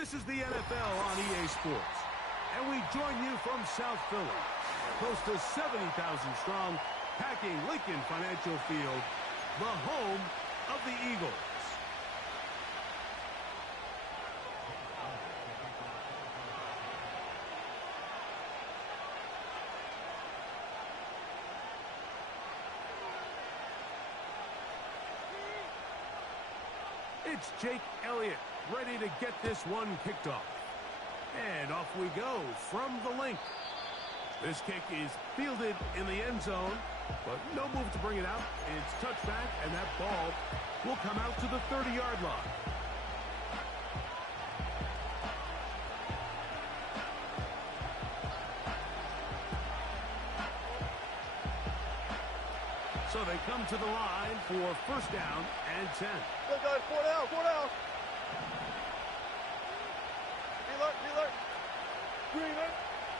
This is the NFL on EA Sports, and we join you from South Philly, close to 70,000 strong, packing Lincoln Financial Field, the home of the Eagles. It's Jake Elliott, ready to get this one kicked off. And off we go from the link. This kick is fielded in the end zone, but no move to bring it out. It's touchback, and that ball will come out to the 30-yard line. So they come to the line for first down and 10. Good guys, 4 down, 4 down. Alert. Greener.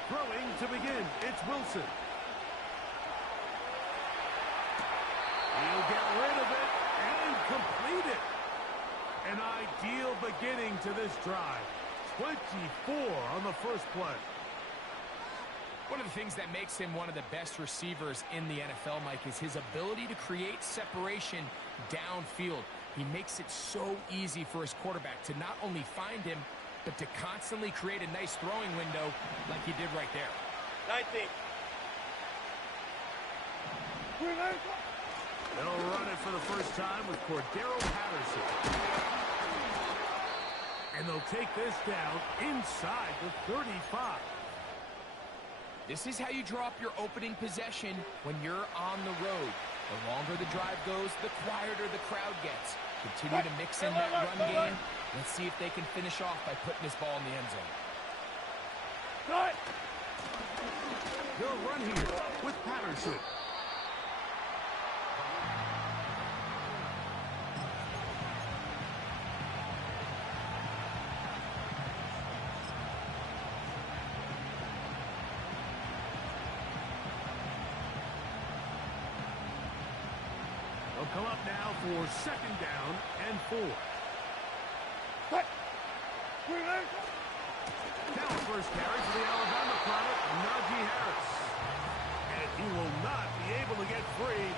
Throwing to begin, it's Wilson. He'll get rid of it and complete it. An ideal beginning to this drive. 24 on the first play. One of the things that makes him one of the best receivers in the NFL, Mike, is his ability to create separation downfield. He makes it so easy for his quarterback to not only find him, but to constantly create a nice throwing window like he did right there. 19. They'll run it for the first time with Cordero Patterson. And they'll take this down inside the 35. This is how you draw up your opening possession when you're on the road. The longer the drive goes, the quieter the crowd gets. Continue to mix in that run game. Let's see if they can finish off by putting this ball in the end zone. They'll run here with Patterson. They'll come up now for second down and 4. Now first carry for the Alabama product, Najee Harris. And he will not be able to get free,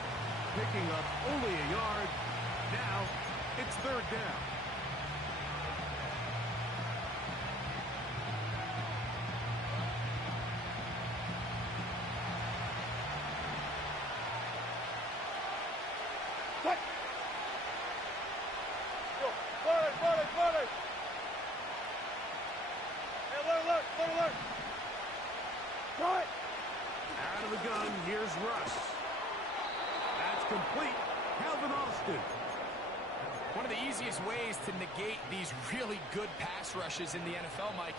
picking up only a yard. Now it's third down. Out of the gun, here's Russ. That's complete. Calvin Austin. One of the easiest ways to negate these really good pass rushes in the NFL, Mike,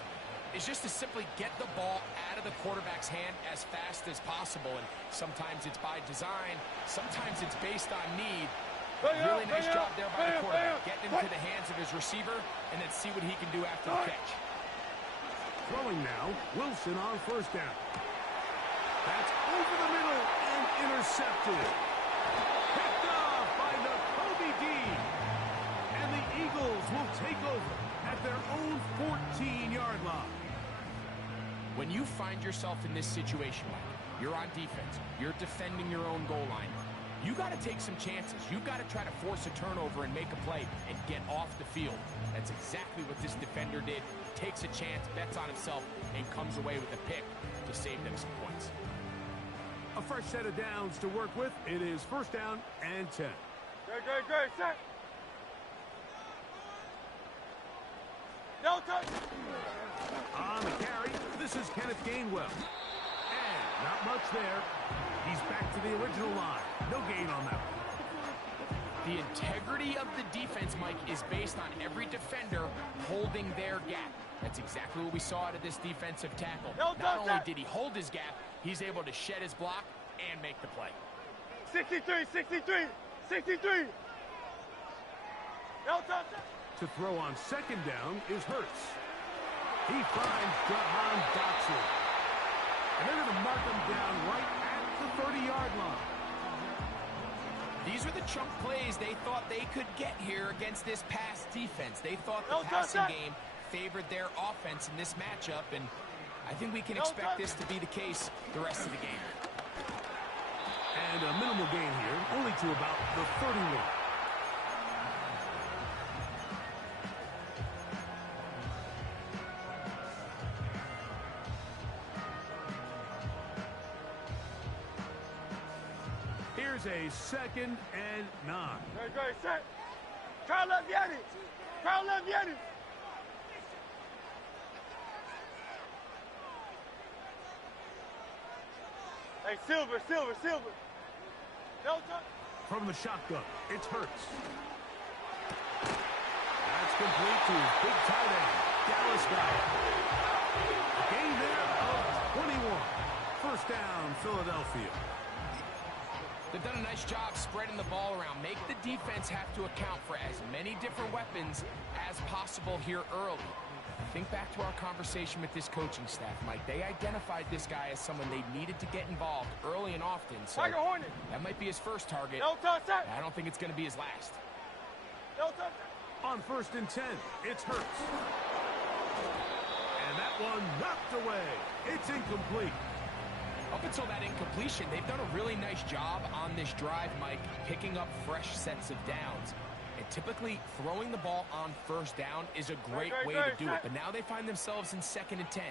is just to simply get the ball out of the quarterback's hand as fast as possible. And sometimes it's by design, sometimes it's based on need. Really nice job there by the quarterback, getting him to the hands of his receiver, and then see what he can do after the catch. Throwing now, Wilson on first down. That's over the middle and intercepted. Picked off by Nakobe Dean. And the Eagles will take over at their own 14-yard line. When you find yourself in this situation, Mike, you're on defense, you're defending your own goal line, you got to take some chances. You've got to try to force a turnover and make a play and get off the field. That's exactly what this defender did. Takes a chance, bets on himself, and comes away with a pick to save them some points. A fresh set of downs to work with. It is first down and 10. Great, set. No touch. On the carry, this is Kenneth Gainwell. And not much there. He's back to the original line. No gain on that one. The integrity of the defense, Mike, is based on every defender holding their gap. That's exactly what we saw out of this defensive tackle. Not only did he hold his gap, he's able to shed his block and make the play. 63. No touch. To throw on second down is Hurts. He finds Jahan Dotson. And they're going to mark him down right at the 30-yard line. These are the chunk plays they thought they could get here against this pass defense. They thought the passing game favored their offense in this matchup, and I think we can expect this to be the case the rest of the game. And a minimal gain here, only to about the 31. Here's a 2nd and 9. Great, set. Try left Yanni. Try left Yanni. Hey, Silver. No touch. From the shotgun, it's Hurts. That's complete to his big tight end, Dallas Goedert. A gain there of 21. First down, Philadelphia. They've done a nice job spreading the ball around. Make the defense have to account for as many different weapons as possible here early. Think back to our conversation with this coaching staff, Mike. They identified this guy as someone they needed to get involved early and often. So that might be his first target. No touch. I don't think it's going to be his last. No touch. On 1st and 10, it's Hurts. And that one knocked away. It's incomplete. Up until that incompletion, they've done a really nice job on this drive, Mike, picking up fresh sets of downs. And typically, throwing the ball on 1st down is a great way to do it. But now they find themselves in 2nd and 10.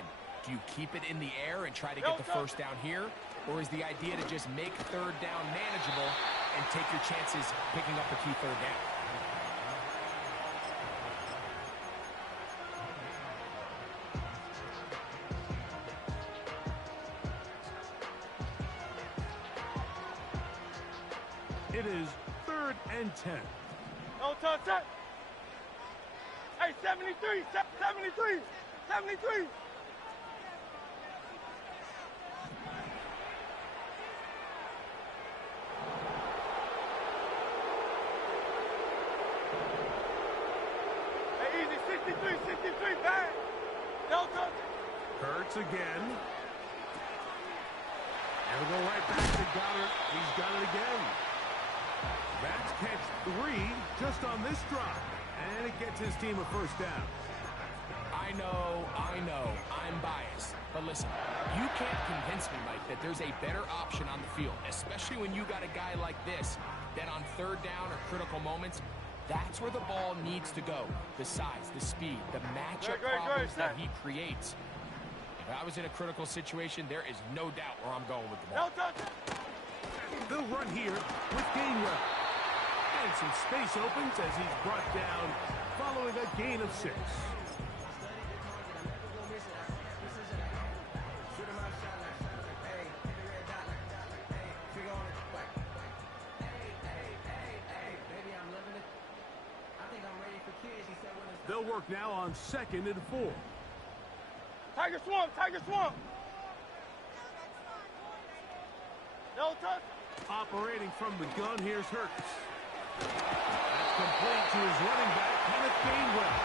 Do you keep it in the air and try to get the 1st down here? Or is the idea to just make 3rd down manageable and take your chances picking up a key 3rd down? It is 3rd and 10. No touch. Hey, 73. 73. Hey, easy. 63. Bang. No touch. Hurts again. And we'll go right back to Goddard. He's got it again. That's catch 3 just on this drive. And it gets his team a 1st down. I know, I'm biased. But listen, you can't convince me, Mike, that there's a better option on the field, especially when you got a guy like this, that on 3rd down or critical moments, that's where the ball needs to go. The size, the speed, the matchup problems that he creates. If I was in a critical situation, there is no doubt where I'm going with the ball. No touch. They'll run here with Gainwell. And some space opens as he's brought down following a gain of 6. They'll work now on 2nd and 4. Tiger swamp. No touch. Operating from the gun, here's Hurts. That's complete to his running back, Kenneth Gainwell.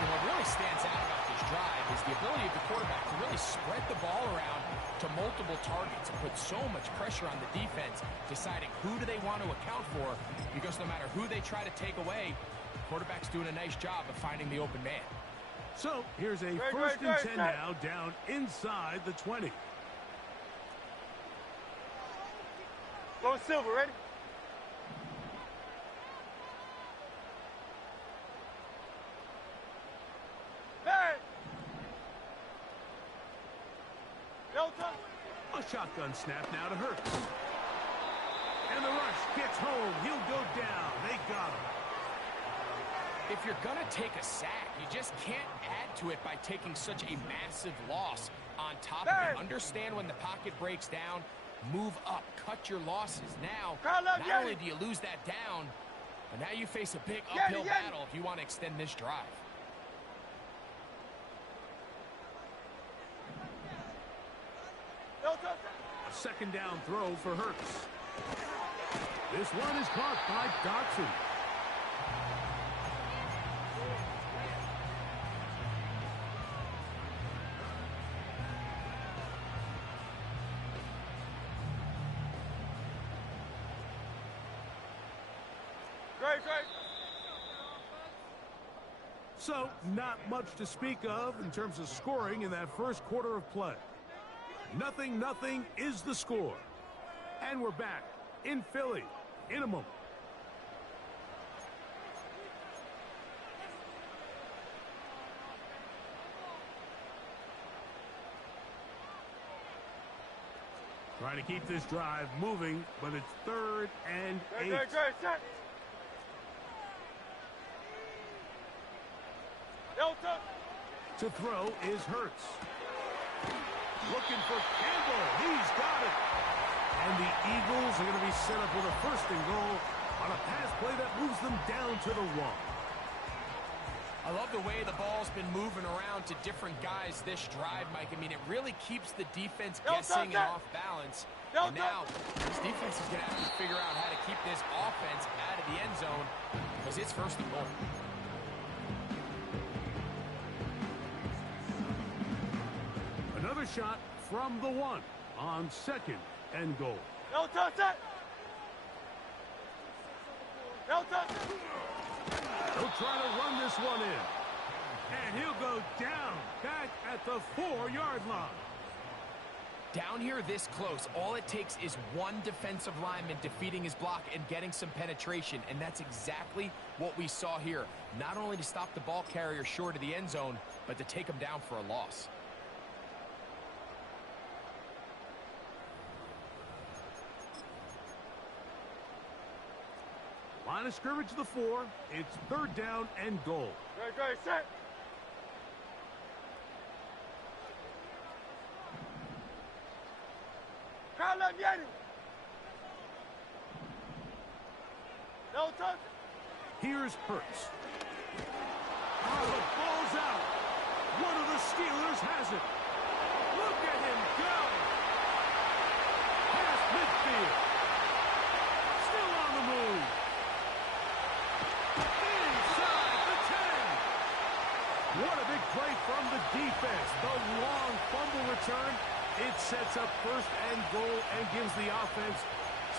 And what really stands out about this drive is the ability of the quarterback to really spread the ball around to multiple targets and put so much pressure on the defense, deciding who do they want to account for, because no matter who they try to take away, the quarterback's doing a nice job of finding the open man. So here's a 1st and 10 now, down inside the 20. Go Silver, ready? Bang! No touch. A shotgun snap now to Hurts. And the rush gets home. He'll go down. They got him. If you're going to take a sack, you just can't add to it by taking such a massive loss on top of it. Understand when the pocket breaks down, move up, cut your losses. Now, not only do you lose that down, but now you face a big uphill battle if you want to extend this drive. A 2nd down throw for Hurts. This one is caught by Dotson. So, not much to speak of in terms of scoring in that first quarter of play. 0-0 is the score. And we're back in Philly in a moment. Trying to keep this drive moving, but it's 3rd and 8. To throw is Hurts. Looking for Campbell. He's got it. And the Eagles are going to be set up with a 1st and goal on a pass play that moves them down to the 1. I love the way the ball's been moving around to different guys this drive, Mike. I mean, it really keeps the defense guessing and off balance. And now, this defense is going to have to figure out how to keep this offense out of the end zone because it's 1st and goal. Another shot from the 1 on 2nd and goal. No touch it. No touch it. He'll try to run this one in. And he'll go down back at the 4-yard line. Down here this close, all it takes is one defensive lineman defeating his block and getting some penetration, and that's exactly what we saw here. Not only to stop the ball carrier short of the end zone, but to take him down for a loss. Line of scrimmage to the 4. It's 3rd down and goal. Great, set. Carla viene. No touch. Here's Hurts. Oh, the ball's out. One of the Steelers has it. Look at him go. Past midfield. Still on the move. Inside the 10. What a big play from the defense. The long fumble return. It sets up 1st and goal and gives the offense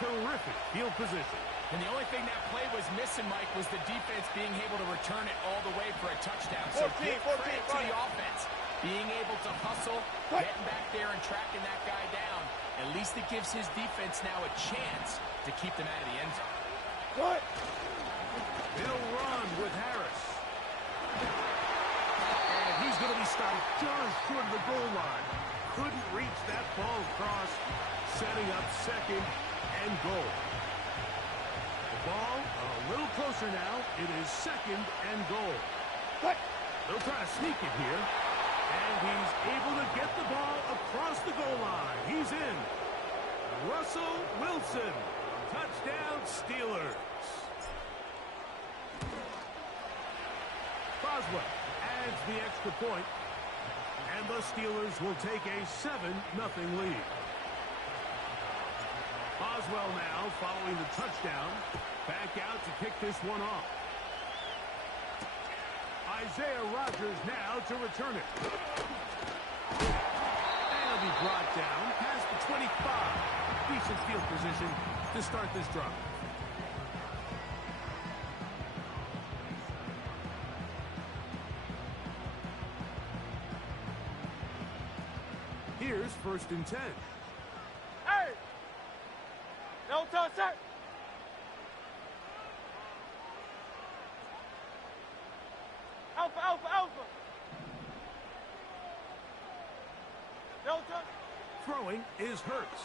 terrific field position. And the only thing that play was missing, Mike, was the defense being able to return it all the way for a touchdown. So give credit to the offense. Being able to hustle, getting back there and tracking that guy down. At least it gives his defense now a chance to keep them out of the end zone. What? He'll run with Harris. And he's going to be stopped just short of the goal line. Couldn't reach that ball across, setting up 2nd and goal. The ball a little closer now. It is 2nd and goal. They'll try to sneak it here. And he's able to get the ball across the goal line. He's in. Russell Wilson. Touchdown, Steelers. Boswell adds the extra point. And the Steelers will take a 7-0 lead. Boswell now following the touchdown. Back out to kick this one off. Isaiah Rodgers now to return it. And he'll be brought down past the 25. Decent field position to start this drive. Here's 1st and 10. Hey! No touch it. Alpha. No touch. Throwing is Hurts.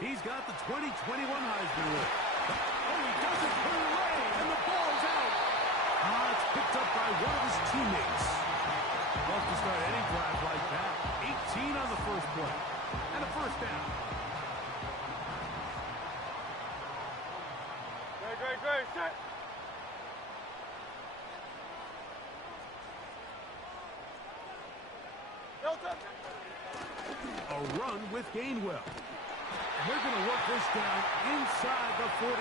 He's got the 2021 Heisman win. Oh, he doesn't put it away, and the ball's out. It's picked up by one of his teammates. Love to start any drive like that. 18 on the first play. And a 1st down. Great, set. No touch. A run with Gainwell. And they're going to work this down inside the 45.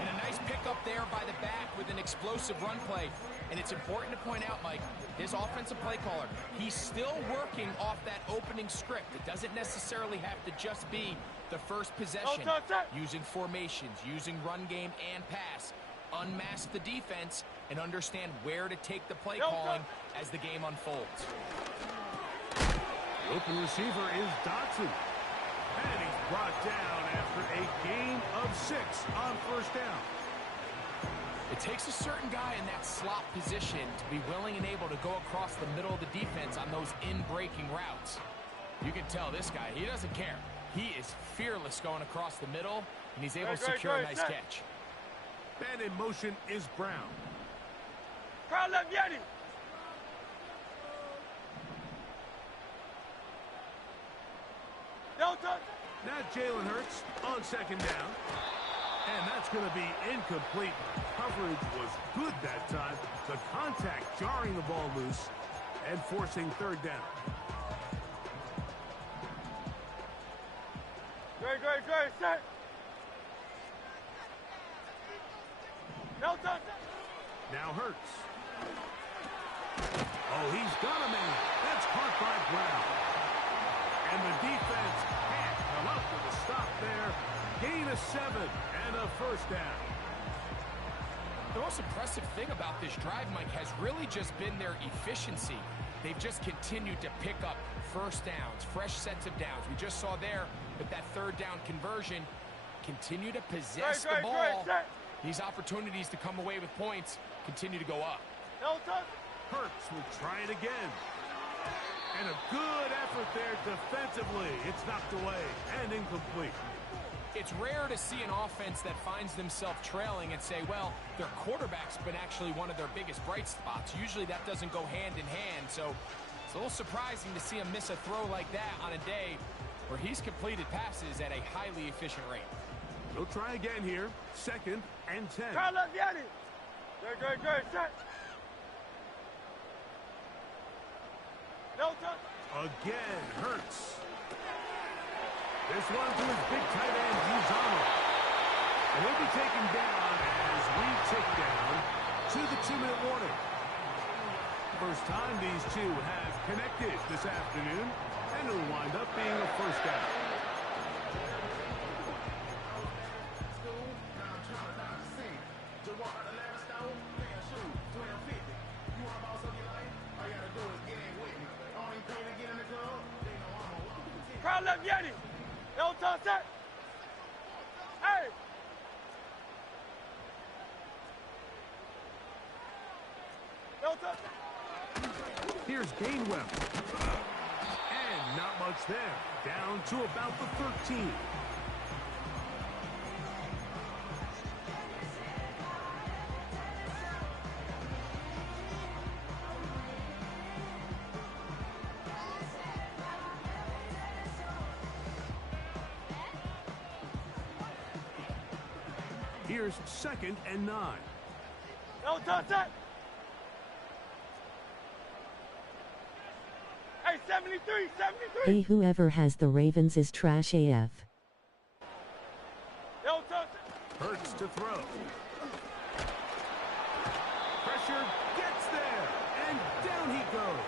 And a nice pickup there by the back with an explosive run play. And it's important to point out, Mike, his offensive play caller, he's still working off that opening script. It doesn't necessarily have to just be the first possession. Using formations, using run game and pass. unmask the defense and understand where to take the play calling as the game unfolds. The open receiver is Dotson. And he's brought down after a gain of 6 on first down. It takes a certain guy in that slot position to be willing and able to go across the middle of the defense on those in-breaking routes. You can tell this guy, he doesn't care. He is fearless going across the middle, and he's able to secure a nice catch. And in motion is Brown. Try left, Yeti. Don't touch. Now Jalen Hurts on second down. And that's going to be incomplete. Coverage was good that time. The contact jarring the ball loose and forcing third down. Great, set. No touch. Now Hurts. Oh, he's got a man. That's caught by Brown. And the defense can't come up with a stop there. Gain of 7 and a first down. The most impressive thing about this drive, Mike, has really just been their efficiency. They've just continued to pick up first downs, fresh sets of downs. We just saw there with that third down conversion, continue to possess the ball. These opportunities to come away with points continue to go up. No touch. Hurts will try it again. And a good effort there defensively. It's knocked away and incomplete. It's rare to see an offense that finds themselves trailing and say, well, their quarterback's been actually one of their biggest bright spots. Usually that doesn't go hand in hand, so it's a little surprising to see him miss a throw like that on a day where he's completed passes at a highly efficient rate. He'll try again here. Second and 10. Try left, Yeti. Great, set. No touch. Again, Hurts. This one to his big tight end, Uzama. And he'll be taken down as we tick down to the 2-minute warning. First time these two have connected this afternoon, and it'll wind up being a first down. Try left, Yeti. No touch that. Hey. No touch. Here's Gainwell. And not much there. Down to about the 13. Here's second and 9. No touch that. Hey, 73. Hey, whoever has the Ravens is trash AF. No touch. Hurts to throw. Pressure gets there, and down he goes.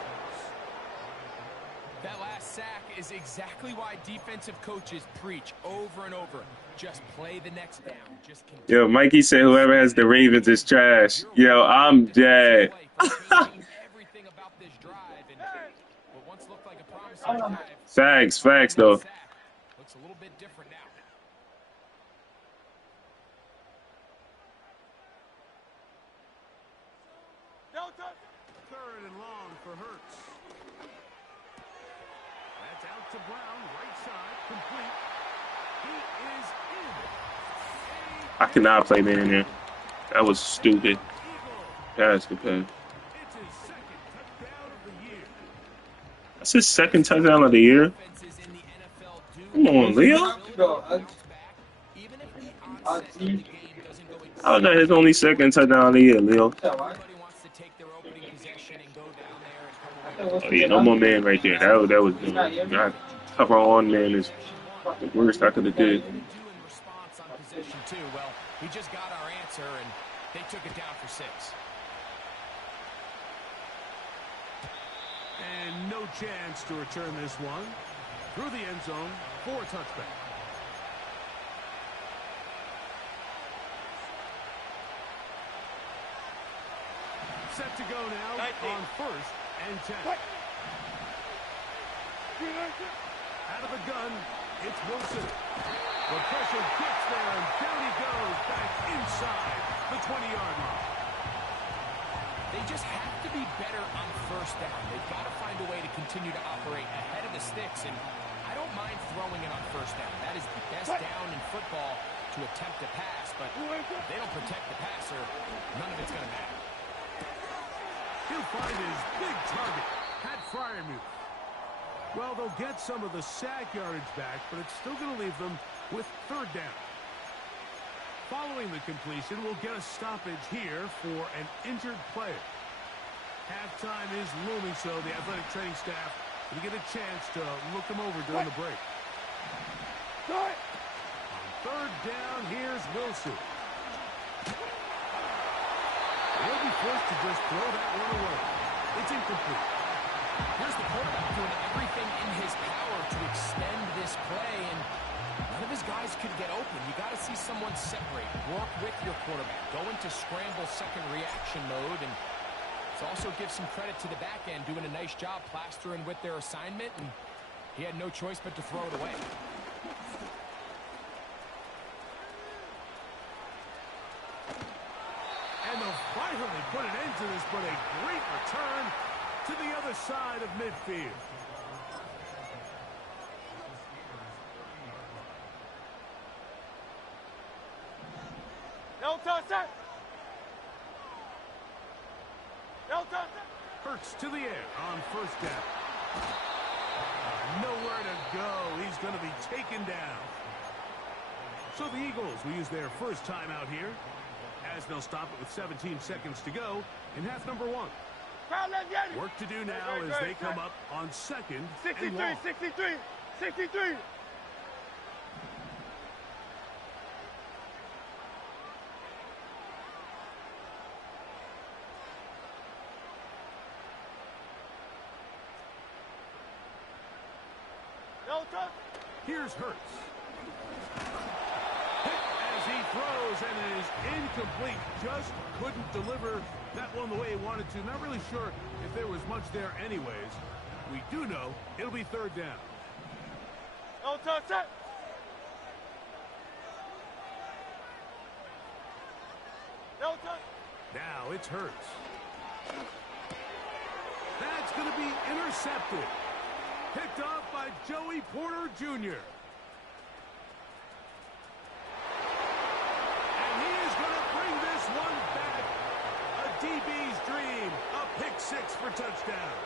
That last sack is exactly why defensive coaches preach over and over. Just play the next down. Just Yo, Mikey said whoever has the Ravens is trash. Yo, I'm dead. Everything about this drive and what once looked like a promising drive. Facts though. Looks a little bit different now. No touch. Third and long for Hurts. That's out to Brown, right side, complete. He is in. I cannot play man in there. That was stupid. That's the play. It's his second touchdown of the year. That's his second touchdown of the year. Come on, Leo. How is that his only second touchdown of the year, Leo? Oh yeah, no more man right there. That was not cover on man is the worst I could have did. Well, we just got our answer and they took it down for 6. And no chance to return this one. Through the end zone for a touchback. Set to go now 19. on 1st and 10. Out of the gun, it's Wilson. The pressure gets there, and down he goes back inside the 20-yard line. They just have to be better on 1st down. They've got to find a way to continue to operate ahead of the sticks, and I don't mind throwing it on 1st down. That is the best down in football to attempt to pass, but if they don't protect the passer, none of it's going to matter. He'll find his big target, Pat Fryermuth. Well, they'll get some of the sack yardage back, but it's still going to leave them with 3rd down. Following the completion, we'll get a stoppage here for an injured player. Halftime is looming, so the athletic training staff will get a chance to look them over during the break. On 3rd down, here's Wilson. He'll be forced to just throw that one away. It's incomplete. Here's the quarterback doing everything in his power to extend this play, and none of his guys could get open. You got to see someone separate, work with your quarterback, go into scramble second reaction mode, and also give some credit to the back end, doing a nice job plastering with their assignment, and he had no choice but to throw it away. And they'll finally put an end to this, but a great return to the other side of midfield. Hurts to the air on 1st down. Nowhere to go. He's going to be taken down. So the Eagles will use their first time out here, as they'll stop it with 17 seconds to go in half number 1. Work to do now as they come up on 2nd and long. 63. Here's Hurts. Hit as he throws, and it is incomplete. Just couldn't deliver that one the way he wanted to. Not really sure if there was much there anyways. We do know it'll be 3rd down. Now it's Hurts. That's going to be intercepted. Picked off by Joey Porter Jr. And he is going to bring this one back. A DB's dream. A pick 6 for touchdown.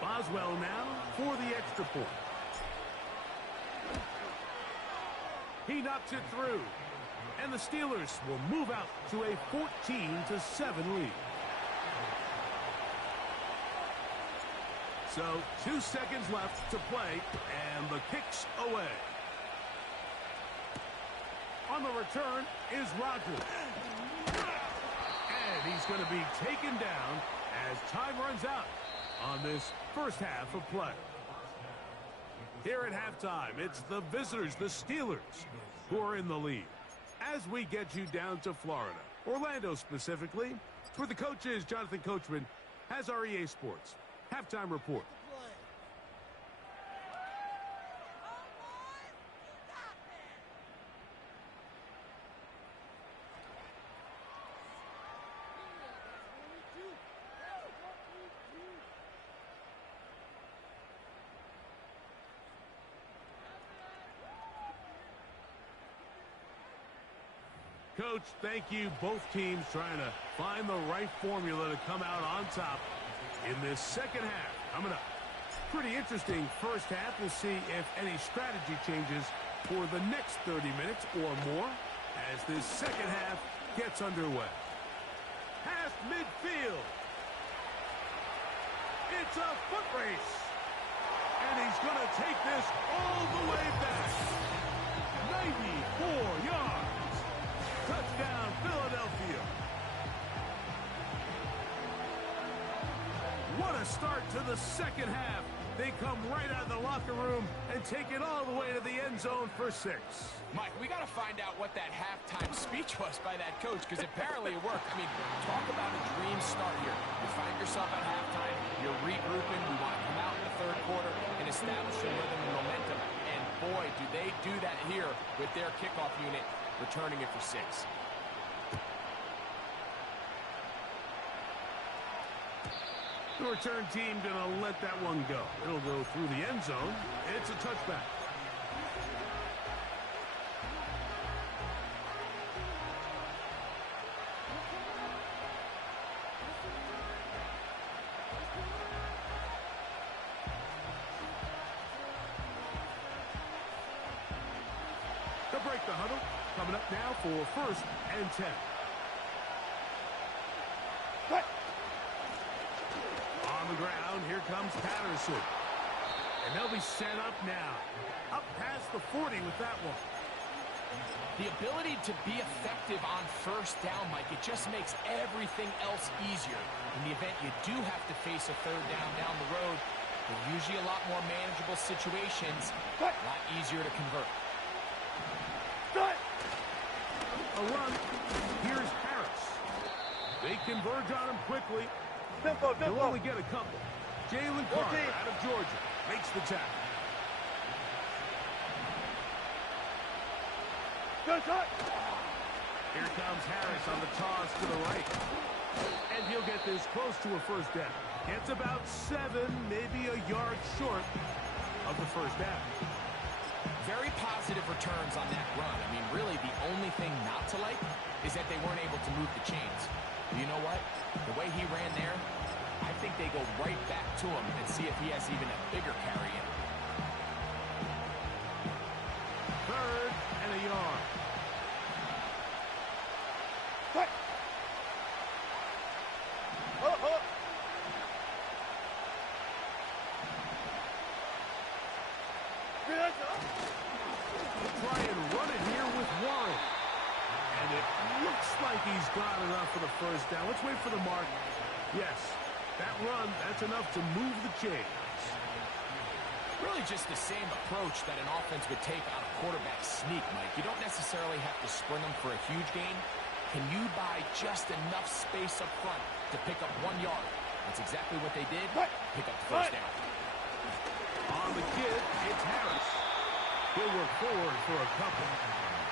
Boswell now for the extra point. He knocks it through. And the Steelers will move out to a 14-7 lead. So 2 seconds left to play, and the kick's away. On the return is Rodgers. And he's going to be taken down as time runs out on this first half of play. Here at halftime, it's the visitors, the Steelers, who are in the lead. As we get you down to Florida, Orlando specifically, where the coach is, Jonathan Coachman, has our EA Sports halftime report. Coach, thank you. Both teams trying to find the right formula to come out on top in this second half. Coming up, pretty interesting first half. We'll see if any strategy changes for the next 30 minutes or more as this second half gets underway. Past midfield. It's a foot race. And he's going to take this all the way back. 94 yards. Touchdown, Philadelphia. What a start to the second half They come right out of the locker room and take it all the way to the end zone for 6. Mike, we got to find out what that halftime speech was by that coach, because apparently it worked. I mean, talk about a dream start here. You find yourself at halftime, you're regrouping, we want to come out in the third quarter and establish a rhythm and momentum. And boy, do they do that here with their kickoff unit, returning it for 6. The return team gonna let that one go. It'll go through the end zone. It's a touchback. They'll break the huddle. Coming up now for 1st and 10. On the ground, here comes Patterson. And they'll be set up now. Up past the 40 with that one. The ability to be effective on 1st down, Mike, it just makes everything else easier. In the event you do have to face a 3rd down the road, they're usually a lot more manageable situations, a lot easier to convert. A run. Here's Harris. They converge on him quickly. They'll only get a couple. Jalen Carter out of Georgia makes the tackle. Here comes Harris on the toss to the right. And he'll get this close to a 1st down. It's about 7, maybe a yard short of the 1st down. Very positive returns on that run. I mean, really, the only thing not to like is that they weren't able to move the chains. But you know what? The way he ran there, I think they go right back to him and see if he has even a bigger carry in. 3rd and a yard. Try and run it here with Warren. And it looks like he's got enough for the 1st down. Let's wait for the mark. Yes, that run, that's enough to move the chains. Really just the same approach that an offense would take on a quarterback sneak, Mike. You don't necessarily have to spring them for a huge gain. Can you buy just enough space up front to pick up 1 yard? That's exactly what they did. Pick up the 1st down. On the kid, it's Harris. He'll work forward for a couple.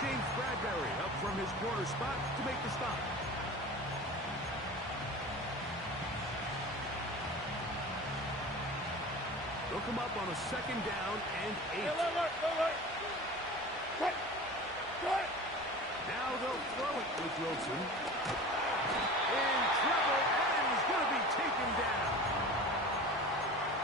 James Bradbury up from his corner spot to make the stop. They'll come up on a 2nd down and 8. Now they'll throw it with Wilson. In trouble, and he's going to be taken down.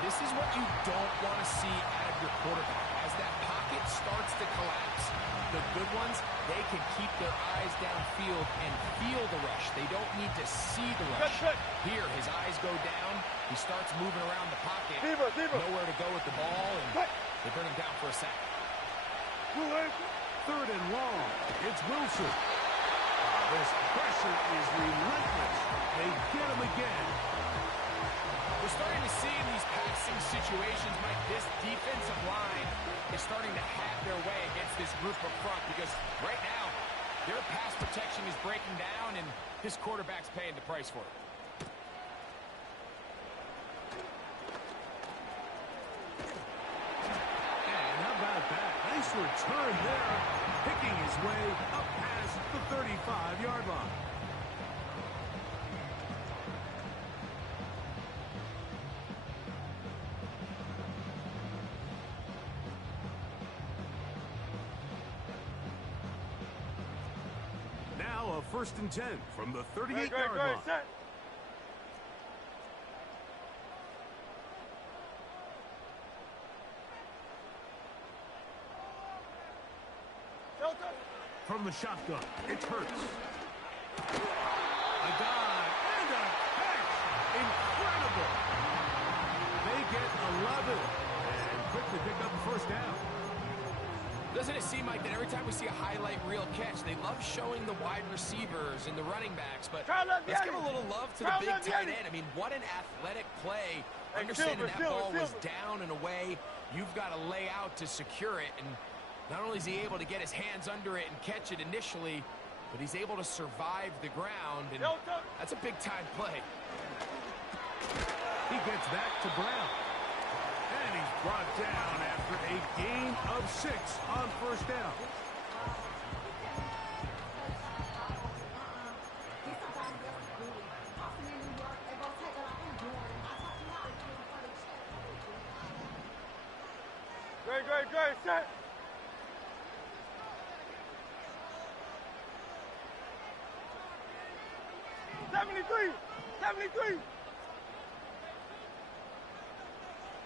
This is what you don't want to see out of your quarterback. As that pocket starts to collapse, the good ones, they can keep their eyes downfield and feel the rush. They don't need to see the rush. Here, his eyes go down. He starts moving around the pocket. Nowhere to go with the ball, and they bring him down for a sack. 3rd and long. It's Wilson. This pressure is relentless. They get him again. We're starting to see in these passing situations, Mike, this defensive line is starting to have their way against this group up front, because right now, their pass protection is breaking down, and this quarterback's paying the price for it. And how about that? Nice return there, picking his way up past the 35-yard line. Now a 1st and 10 from the 38-yard line. Set. From the shotgun, it's Hurts. A dive and a catch. Incredible. They get 11 and quickly pick up the 1st down. Doesn't it see, Mike, that every time we see a highlight reel catch, they love showing the wide receivers and the running backs, but let's give a little love to the big tight end. I mean, what an athletic play. Understanding that ball was down and away, you've got to lay out to secure it, and not only is he able to get his hands under it and catch it initially, but he's able to survive the ground, and that's a big-time play. He gets that to Brown. And he's brought down after a gain of 6 on first down. Great, set. '73.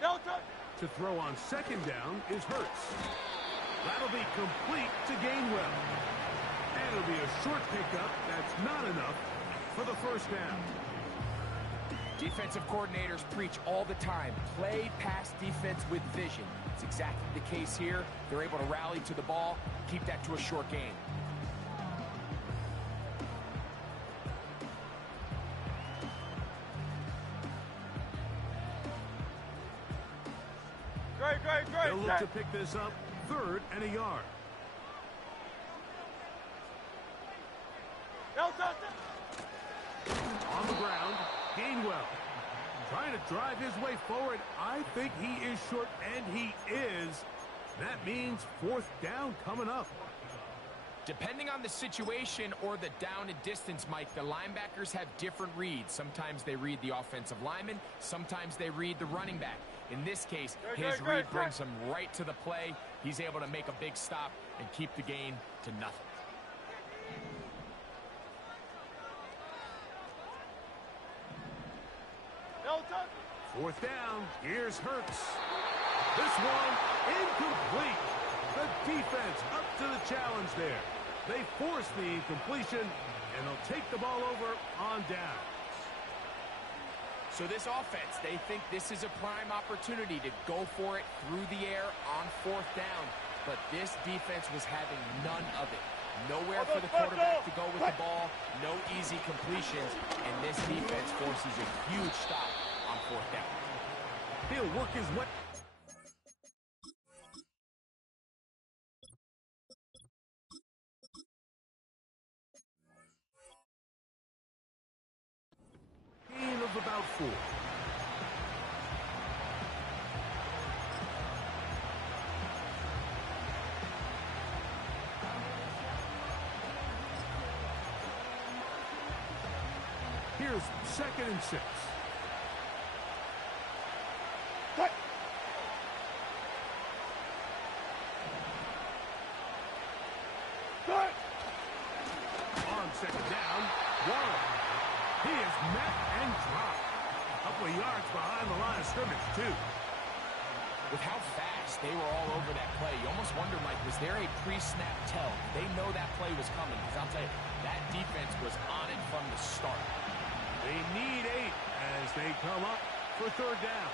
Delta. To throw on second down is Hurts. That'll be complete to Gainwell. And it'll be a short pickup. That's not enough for the first down. Defensive coordinators preach all the time, play pass defense with vision. It's exactly the case here. They're able to rally to the ball, keep that to a short gain. Great. They'll look to pick this up, 3rd and a yard. On the ground, Gainwell trying to drive his way forward. I think he is short, and he is. That means 4th down coming up. Depending on the situation or the down and distance, Mike, the linebackers have different reads. Sometimes they read the offensive lineman. Sometimes they read the running back. In this case, his read brings him right to the play. He's able to make a big stop and keep the gain to nothing. Fourth down. Here's Hurts. This one incomplete. The defense up to the challenge there. They force the incompletion, and they'll take the ball over on down. So this offense, they think this is a prime opportunity to go for it through the air on 4th down. But this defense was having none of it. Nowhere for the quarterback to go with the ball, no easy completions, and this defense forces a huge stop on 4th down. He'll work his way. Gain of about 4. Here's 2nd and 6. On 2nd down, Warren. He is met and dropped. A couple of yards behind the line of scrimmage, too. With how fast they were all over that play, you almost wonder, Mike, was there a pre-snap tell? They know that play was coming, because I'll tell you, that defense was on it from the start. They need 8 as they come up for 3rd down.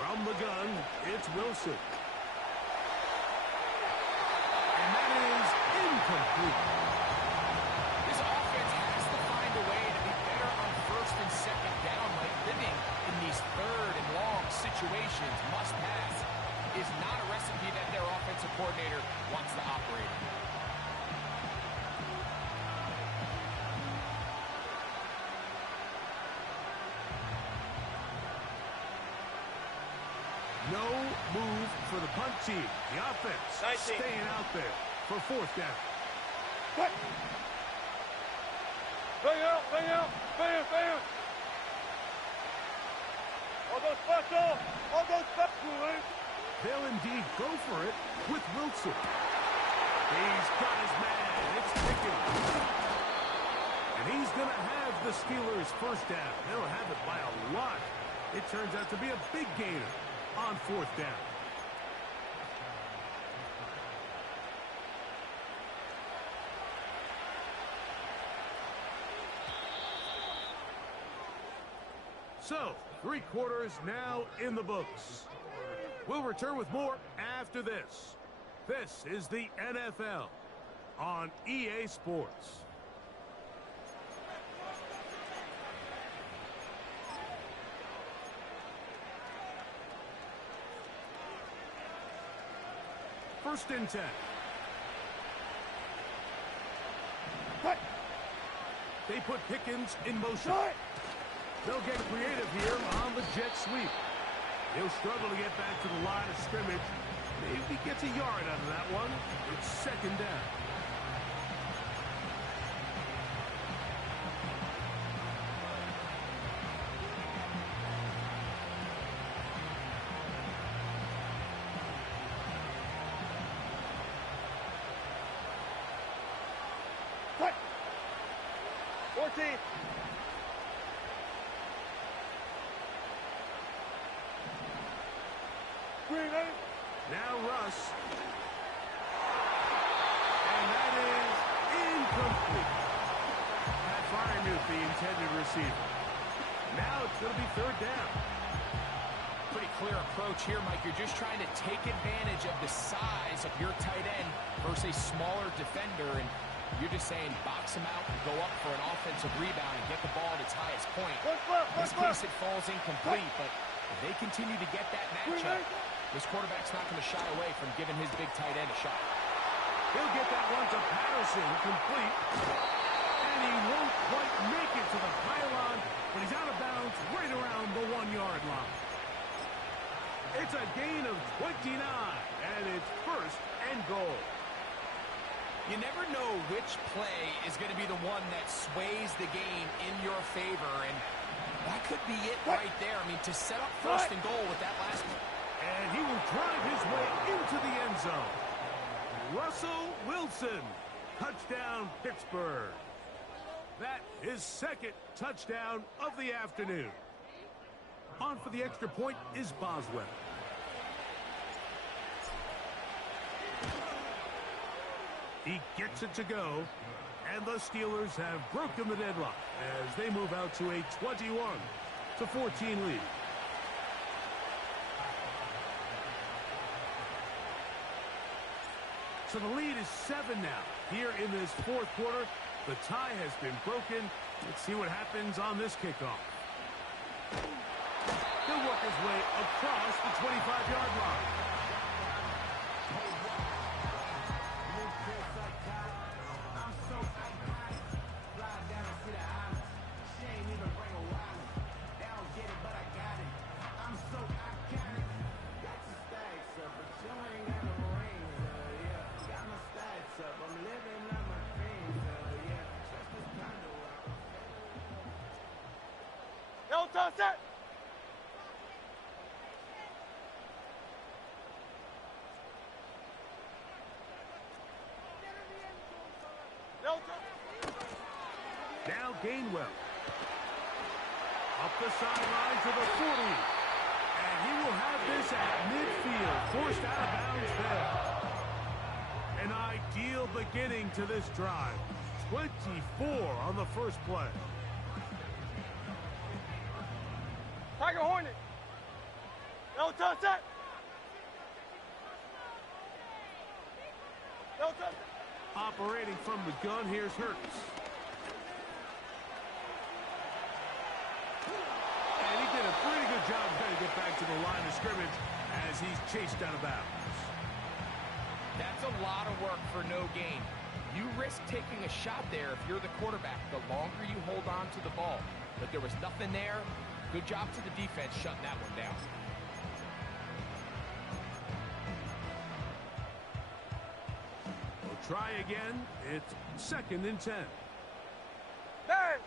From the gun, it's Wilson. And that is incomplete. This offense has to find a way to be better on 1st and 2nd down. Like living in these 3rd and long situations, must pass, is not a recipe that their offensive coordinator wants to operate in. No move for the punt team. The offense staying out there for 4th down. Bang out. All those spots off. They'll indeed go for it with Wilson. He's got his man. It's Pickens. And he's going to have the Steelers' 1st down. They'll have it by a lot. It turns out to be a big gainer on 4th down. So, 3 quarters now in the books. We'll return with more after this. This is the NFL on EA Sports. First and 10. They put Pickens in motion. They'll get creative here on the jet sweep. He'll struggle to get back to the line of scrimmage. Maybe gets a yard out of that one. It's second down. Cut. 14. Now Russ. And that is incomplete. Pat Fryermuth, the intended receiver. Now it's going to be third down. Pretty clear approach here, Mike. You're just trying to take advantage of the size of your tight end versus a smaller defender, and you're just saying box him out and go up for an offensive rebound and get the ball at its highest point. In this case, it falls incomplete, but if they continue to get that matchup, this quarterback's not going to shy away from giving his big tight end a shot. He'll get that one to Patterson, complete. And he won't quite make it to the pylon, but he's out of bounds right around the 1-yard line. It's a gain of 29, and it's first and goal. You never know which play is going to be the one that sways the game in your favor, and that could be it right there. I mean, to set up first and goal with that last one. And he will drive his way into the end zone. Russell Wilson, touchdown Pittsburgh. That is second touchdown of the afternoon. On for the extra point is Boswell. He gets it to go, and the Steelers have broken the deadlock as they move out to a 21-14 lead. So the lead is 7 now. Here in this fourth quarter, the tie has been broken. Let's see what happens on this kickoff. He'll work his way across the 25-yard line. Toss it! Now Gainwell. Up the sideline to the 40. And he will have this at midfield. Forced out of bounds there. An ideal beginning to this drive. 24 on the first play. Tiger Hornet. No touch it. No touch it. Operating from the gun, here's Hurts. And he did a pretty good job trying to get back to the line of scrimmage as he's chased out of bounds. That's a lot of work for no gain. You risk taking a shot there if you're the quarterback the longer you hold on to the ball. But there was nothing there. Good job to the defense shutting that one down. We'll try again. It's second and 10. Bang!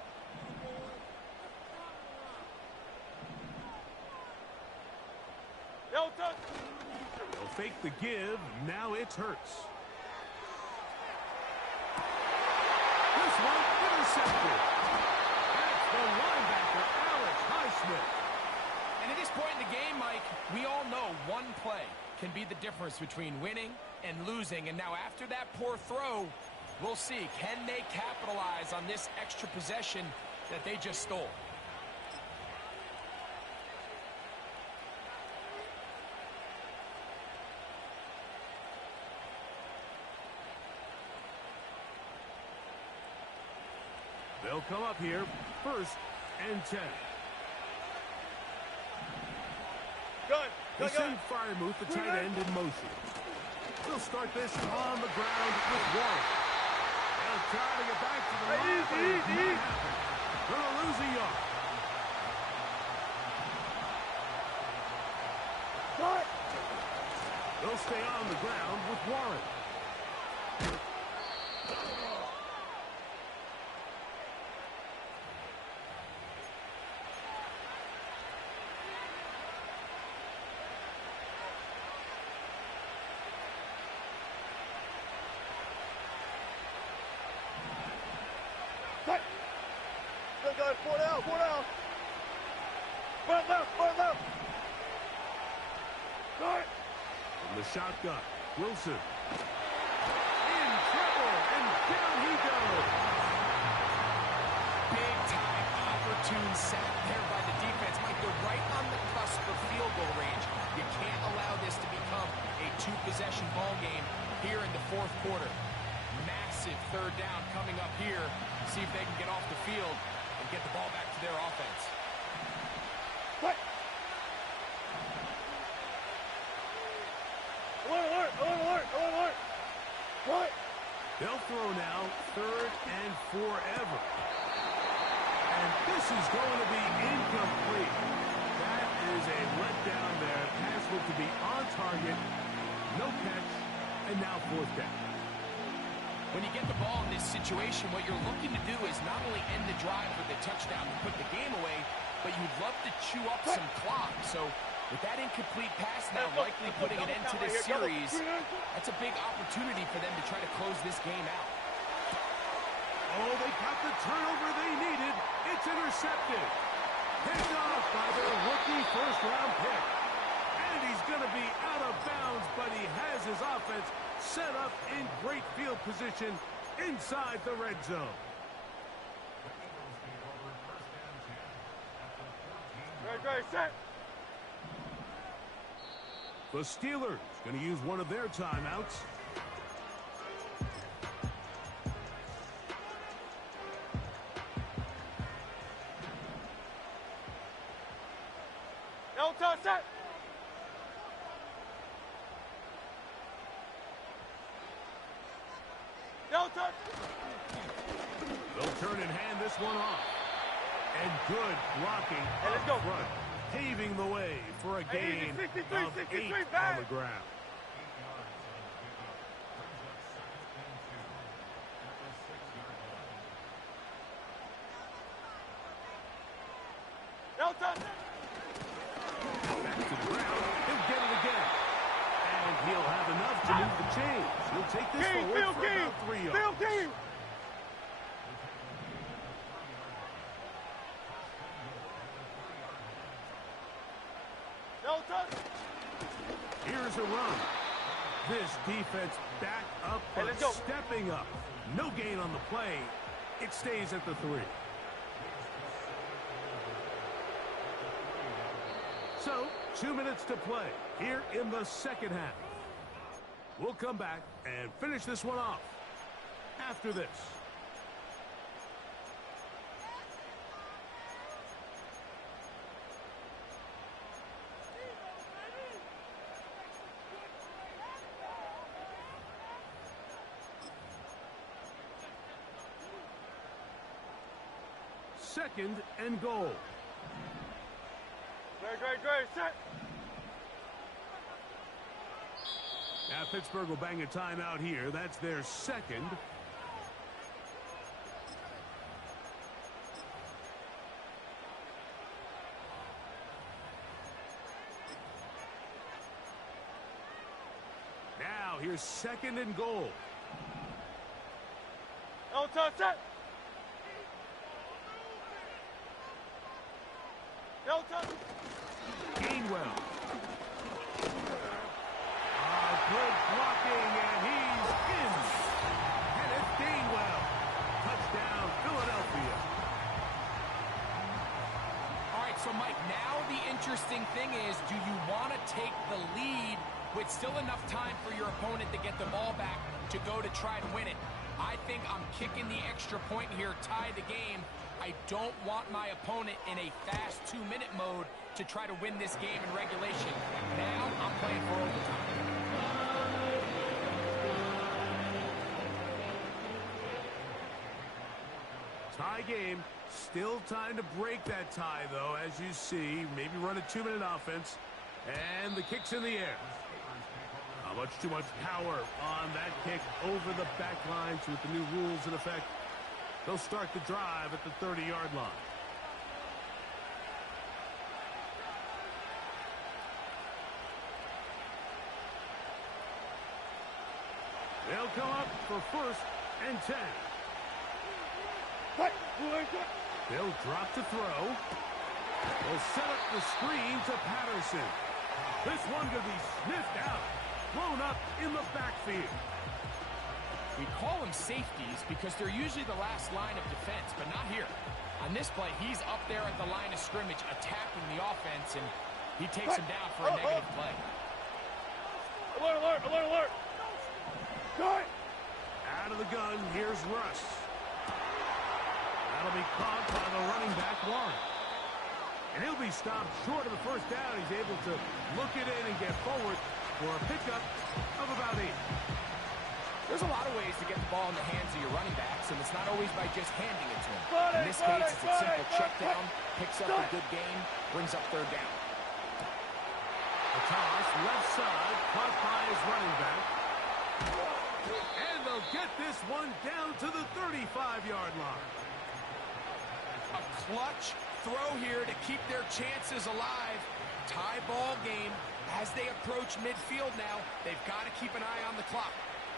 No touch. They'll fake the give. Now it's Hurts. This one intercepted. That's the linebacker, Alex Highsmith. And at this point in the game, Mike, we all know one play can be the difference between winning and losing. And now after that poor throw, we'll see. Can they capitalize on this extra possession that they just stole? They'll come up here, 1st and 10. They send Fryermuth, the tight end, in motion. They'll start this on the ground with Warren. They'll try to get back to the line, but it's not happening. Gonna lose a yard. They'll stay on the ground with Warren. Four down. Front left. Right. From the shotgun, Wilson. In trouble, and down he goes. Big time opportune sack there by the defense. Mike, they're right on the cusp of field goal range. You can't allow this to become a 2-possession ball game here in the 4th quarter. Massive 3rd down coming up here. See if they can get off the field and get the ball back to their offense. What? Alert! What? They'll throw now, 3rd and forever. And this is going to be incomplete. That is a letdown there. Pass looked to be on target. No catch. And now 4th down. When you get the ball in this situation, what you're looking to do is not only end the drive with a touchdown to put the game away, but you'd love to chew up some clock. So with that incomplete pass now likely putting an end to this series, that's a big opportunity for them to try to close this game out. Oh, they got the turnover they needed. It's intercepted. Picked off by their rookie 1st-round pick. And he's going to be out of bounds, but he has his offense set up in great field position inside the red zone. Ready, set. The Steelers going to use one of their timeouts. Elton, set. They'll turn and hand this one off. And good blocking up front, paving the way for a gain of 8 on the ground. Back to the ground, he'll get it again. And he'll have enough to move the chains. He'll take this forward for about 3 yards. Here's a run. This defense back up, but stepping up. No gain on the play. It stays at the 3. So, 2 minutes to play here in the 2nd half. We'll come back and finish this one off after this. Second and goal. Great, set. Now Pittsburgh will bang a timeout here. That's their 2nd. Now here's 2nd and goal. Elton, set. Gainwell. Good blocking, and he's in. Kenneth Gainwell. Touchdown, Philadelphia. All right, so Mike, now the interesting thing is, do you want to take the lead with still enough time for your opponent to get the ball back to go to try to win it. I think I'm kicking the extra point here, tie the game. I don't want my opponent in a fast 2-minute mode to try to win this game in regulation. Now I'm playing for overtime. Tie game. Still time to break that tie, though, as you see. Maybe run a 2-minute offense. And the kick's in the air. Too much power on that kick over the back lines with the new rules in effect. They'll start the drive at the 30-yard line. They'll come up for 1st and 10. They'll drop to throw. They'll set up the screen to Patterson. This one could be sniffed out. Thrown up in the backfield. We call them safeties because they're usually the last line of defense, but not here. On this play, he's up there at the line of scrimmage attacking the offense, and he takes him down for a negative play. Alert, alert, alert, alert. Start. Out of the gun, here's Russ. That'll be caught by the running back, Warren. And he'll be stopped short of the first down. He's able to look it in and get forward for a pickup of about 8. There's a lot of ways to get the ball in the hands of your running backs, and it's not always by just handing it to them. In this case, it's a simple check down, picks up a good gain, brings up 3rd down. The toss, left side, caught by his running back. And they'll get this one down to the 35-yard line. A clutch throw here to keep their chances alive. Tie ball game. As they approach midfield now, they've got to keep an eye on the clock.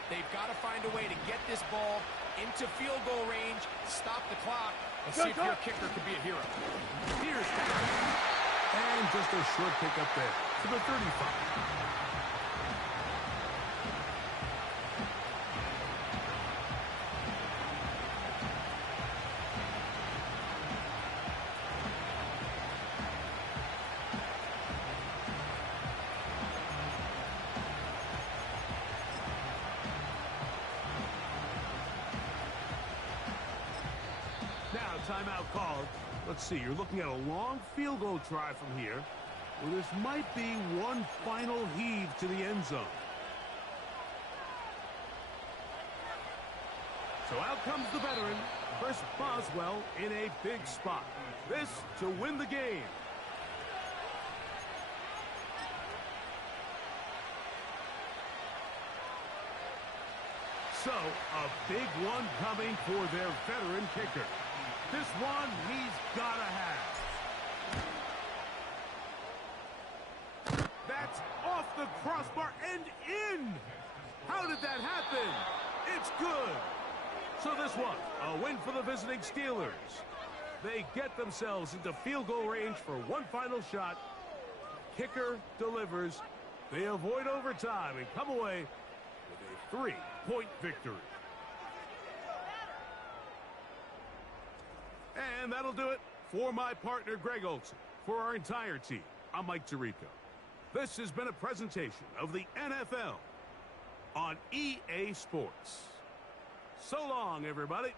They've got to find a way to get this ball into field goal range, stop the clock, and see if your kicker could be a hero. Here's Patterson. And just a short pickup there to the 35. Timeout called. Let's see, you're looking at a long field goal try from here. Well, this might be one final heave to the end zone. So out comes the veteran, Chris Boswell, in a big spot. This to win the game. So, a big one coming for their veteran kicker. This one he's got to have. That's off the crossbar and in. How did that happen? It's good. So this one, a win for the visiting Steelers. They get themselves into field goal range for one final shot. Kicker delivers. They avoid overtime and come away with a 3-point victory. And that'll do it for my partner, Greg Olson. For our entire team, I'm Mike Tirico. This has been a presentation of the NFL on EA Sports. So long, everybody.